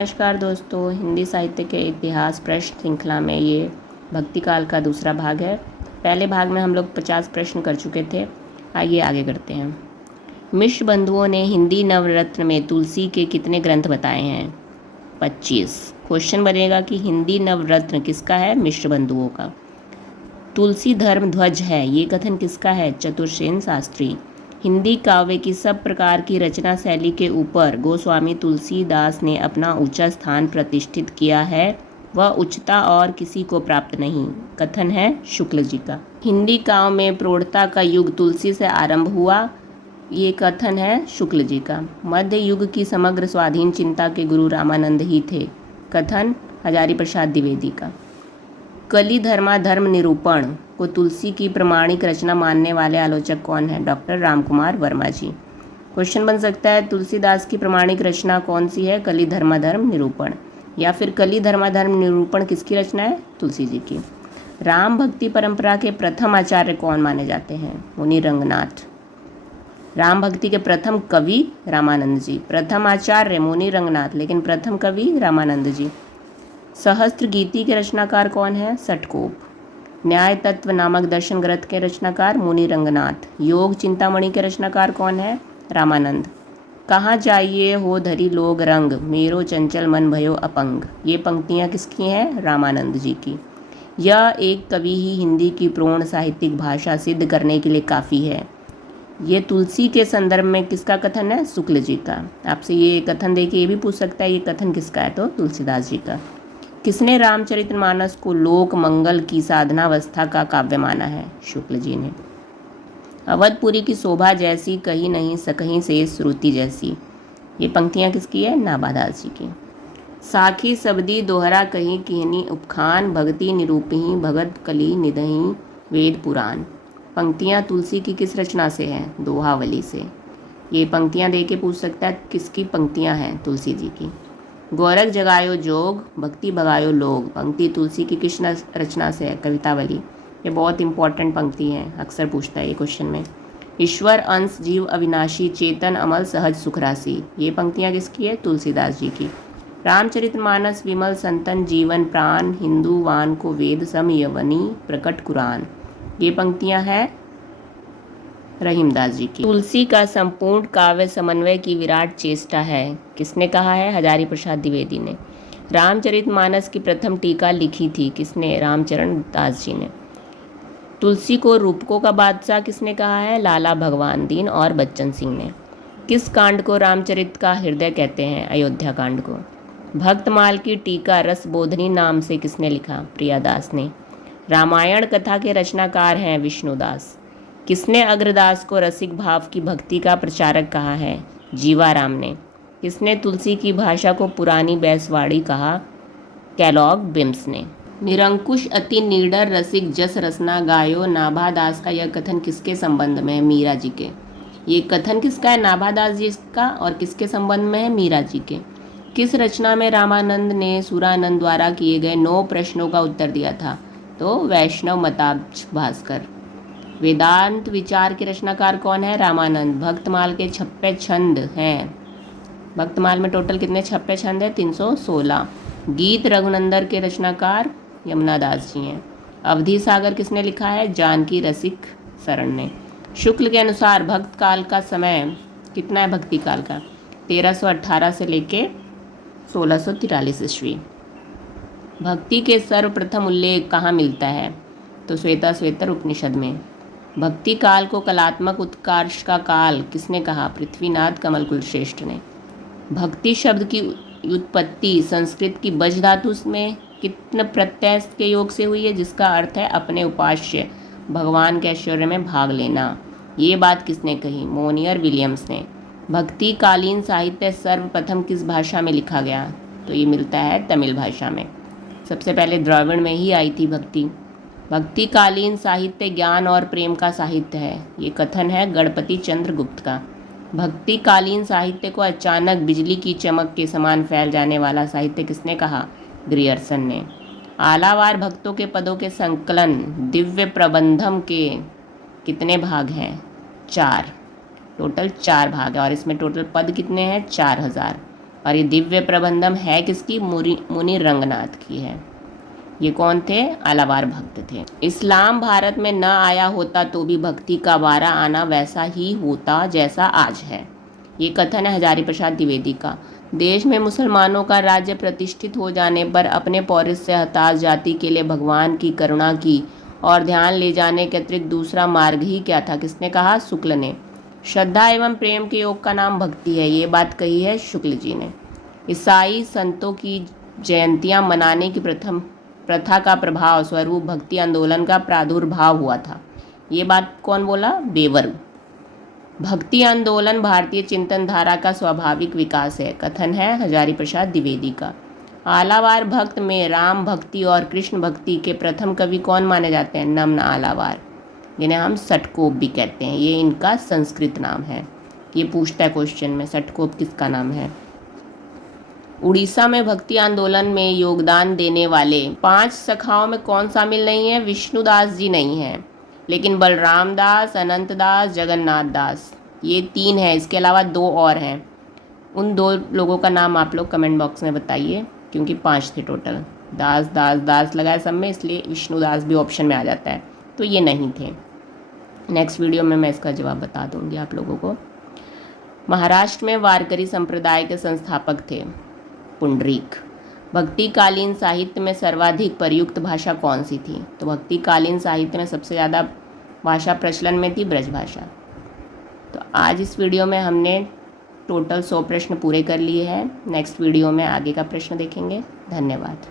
नमस्कार दोस्तों, हिंदी साहित्य के इतिहास प्रश्न श्रृंखला में ये भक्ति काल का दूसरा भाग है। पहले भाग में हम लोग 50 प्रश्न कर चुके थे। आइए आगे करते हैं। मिश्र बंधुओं ने हिंदी नवरत्न में तुलसी के कितने ग्रंथ बताए हैं? 25। क्वेश्चन बनेगा कि हिंदी नवरत्न किसका है? मिश्र बंधुओं का। तुलसी धर्म ध्वज है, ये कथन किसका है? चतुर्सेन शास्त्री। हिंदी काव्य की सब प्रकार की रचना शैली के ऊपर गोस्वामी तुलसीदास ने अपना ऊंचा स्थान प्रतिष्ठित किया है। वह उच्चता और किसी को प्राप्त नहीं। कथन है शुक्ल जी का। हिंदी काव्य में प्रौढ़ता का युग तुलसी से आरंभ हुआ। ये कथन है शुक्ल जी का। मध्य युग की समग्र स्वाधीन चिंता के गुरु रामानंद ही थे। कथन हजारी प्रसाद द्विवेदी का। कली धर्माधर्म निरूपण को तुलसी की प्रमाणिक रचना मानने वाले आलोचक कौन है? डॉक्टर रामकुमार वर्मा जी। क्वेश्चन बन सकता है तुलसीदास की प्रमाणिक रचना कौन सी है? कली धर्माधर्म निरूपण। या फिर कली धर्माधर्म निरूपण किसकी रचना है? तुलसी जी की। राम भक्ति परंपरा के प्रथम आचार्य कौन माने जाते हैं? मुनि रंगनाथ। राम भक्ति के प्रथम कवि रामानंद जी, प्रथम आचार्य मुनि रंगनाथ, लेकिन प्रथम कवि रामानंद जी। सहस्त्र गीति के रचनाकार कौन है? षटकोप। न्याय तत्व नामक दर्शन ग्रंथ के रचनाकार मुनि रंगनाथ। योग चिंतामणि के रचनाकार कौन है? रामानंद। कहाँ जाइए हो धरी लोग रंग, मेरो चंचल मन भयो अपंग, ये पंक्तियाँ किसकी हैं? रामानंद जी की। यह एक कवि ही हिंदी की प्रौढ़ साहित्यिक भाषा सिद्ध करने के लिए काफ़ी है। ये तुलसी के संदर्भ में किसका कथन है? शुक्ल जी का। आपसे ये कथन देके ये भी पूछ सकता है ये कथन किसका है, तो तुलसीदास जी का। किसने रामचरितमानस को लोक मंगल की साधनावस्था का काव्य माना है? शुक्ल जी ने। अवधपुरी की शोभा जैसी कहीं नहीं सकहीं से श्रुति जैसी, ये पंक्तियाँ किसकी है? नाभादास जी की। साखी सबदी दोहरा कहीं किहनी उपखान, भगति निरूपही भगत कली निदही वेद पुराण, पंक्तियाँ तुलसी की किस रचना से हैं? दोहावली से। ये पंक्तियाँ दे के पूछ सकता है किसकी पंक्तियाँ हैं? तुलसी जी की। गोरख जगायो जोग, भक्ति भगायो लोग, पंक्ति तुलसी की किस रचना से है? कवितावली। ये बहुत इंपॉर्टेंट पंक्ति है, अक्सर पूछता है ये क्वेश्चन में। ईश्वर अंश जीव अविनाशी, चेतन अमल सहज सुखराशि, ये पंक्तियाँ किसकी है? तुलसीदास जी की। रामचरितमानस विमल संतन जीवन प्राण, हिंदू वान को वेद सम यवनी प्रकट कुरान, ये पंक्तियाँ हैं रहीमदास जी की। तुलसी का संपूर्ण काव्य समन्वय की विराट चेष्टा है, किसने कहा है? हजारी प्रसाद द्विवेदी ने। रामचरितमानस की प्रथम टीका लिखी थी किसने? रामचरण दास जी ने। तुलसी को रूपकों का बादशाह किसने कहा है? लाला भगवान दीन और बच्चन सिंह ने। किस कांड को रामचरित का हृदय कहते हैं? अयोध्या कांड को। भक्तमाल की टीका रसबोधनी नाम से किसने लिखा? प्रियादास ने। रामायण कथा के रचनाकार हैं विष्णुदास। किसने अग्रदास को रसिक भाव की भक्ति का प्रचारक कहा है? जीवाराम ने। किसने तुलसी की भाषा को पुरानी बैसवाड़ी कहा? कैलॉग बिम्स ने। निरंकुश अति निडर रसिक जस रसना गायो, नाभादास का यह कथन किसके संबंध में है? मीरा जी के। ये कथन किसका है? नाभादास जी का। और किसके संबंध में है? मीरा जी के। किस रचना में रामानंद ने सुरानंद द्वारा किए गए 9 प्रश्नों का उत्तर दिया था? तो वैष्णव मताब्ज भास्कर। वेदांत विचार के रचनाकार कौन है? रामानंद। भक्तमाल के 56 छंद हैं। भक्तमाल में टोटल कितने 56 छंद हैं? 316। गीत रघुनंदन के रचनाकार यमुनादास जी हैं। अवधि सागर किसने लिखा है? जानकी रसिक शरण ने। शुक्ल के अनुसार भक्त काल का समय कितना है? भक्ति काल का 1318 से लेके 1643 ईस्वी। भक्ति के सर्वप्रथम उल्लेख कहाँ मिलता है? तो श्वेता श्वेतर उपनिषद में। भक्ति काल को कलात्मक उत्कर्ष का काल किसने कहा? पृथ्वीनाथ कमलकुल श्रेष्ठ ने। भक्ति शब्द की उत्पत्ति संस्कृत की बज धातु में कितने प्रत्यय के योग से हुई है? जिसका अर्थ है अपने उपास्य भगवान के ऐश्वर्य में भाग लेना। ये बात किसने कही? मोनियर विलियम्स ने। भक्ति कालीन साहित्य सर्वप्रथम किस भाषा में लिखा गया? तो ये मिलता है तमिल भाषा में। सबसे पहले द्रविड़ में ही आई थी भक्ति। भक्ति कालीन साहित्य ज्ञान और प्रेम का साहित्य है, ये कथन है गणपति चंद्र गुप्त का। भक्ति कालीन साहित्य को अचानक बिजली की चमक के समान फैल जाने वाला साहित्य किसने कहा? ग्रियर्सन ने। आलावार भक्तों के पदों के संकलन दिव्य प्रबंधम के कितने भाग हैं? 4। टोटल 4 भाग है और इसमें टोटल पद कितने हैं? 4000। और ये दिव्य प्रबंधम है किसकी? मुनि रंगनाथ की है। ये कौन थे? आलावार भक्त थे। इस्लाम भारत में न आया होता तो भी भक्ति का वारा आना वैसा ही होता जैसा आज है। ये कथन है हजारी प्रसाद द्विवेदी का। देश में मुसलमानों का राज्य प्रतिष्ठित हो जाने पर अपने पौरुष से हताश जाति के लिए भगवान की करुणा की और ध्यान ले जाने के अतिरिक्त दूसरा मार्ग ही क्या था? किसने कहा? शुक्ल ने। श्रद्धा एवं प्रेम के योग का नाम भक्ति है, ये बात कही है शुक्ल जी ने। ईसाई संतों की जयंतियां मनाने की प्रथा का प्रभाव स्वरूप भक्ति आंदोलन का प्रादुर्भाव हुआ था, ये बात कौन बोला? बेवर। भक्ति आंदोलन भारतीय चिंतन धारा का स्वाभाविक विकास है, कथन है हजारी प्रसाद द्विवेदी का। आलावार भक्त में राम भक्ति और कृष्ण भक्ति के प्रथम कवि कौन माने जाते हैं? नमन आलावार, जिन्हें हम सटकोप भी कहते हैं, ये इनका संस्कृत नाम है। ये पूछता है क्वेश्चन में, सटकोप किसका नाम है? उड़ीसा में भक्ति आंदोलन में योगदान देने वाले 5 सखाओं में कौन शामिल नहीं है? विष्णुदास जी नहीं हैं, लेकिन बलराम दास, अनंत दास, जगन्नाथ दास, ये 3 हैं। इसके अलावा 2 और हैं। उन 2 लोगों का नाम आप लोग कमेंट बॉक्स में बताइए, क्योंकि 5 थे टोटल। दास दास दास लगाए सब में, इसलिए विष्णुदास भी ऑप्शन में आ जाता है, तो ये नहीं थे। नेक्स्ट वीडियो में मैं इसका जवाब बता दूंगी आप लोगों को। महाराष्ट्र में वारकरी संप्रदाय के संस्थापक थे पुंडरीक। भक्तिकालीन साहित्य में सर्वाधिक प्रयुक्त भाषा कौन सी थी? तो भक्तिकालीन साहित्य में सबसे ज़्यादा भाषा प्रचलन में थी ब्रज भाषा। तो आज इस वीडियो में हमने टोटल 100 प्रश्न पूरे कर लिए हैं। नेक्स्ट वीडियो में आगे का प्रश्न देखेंगे। धन्यवाद।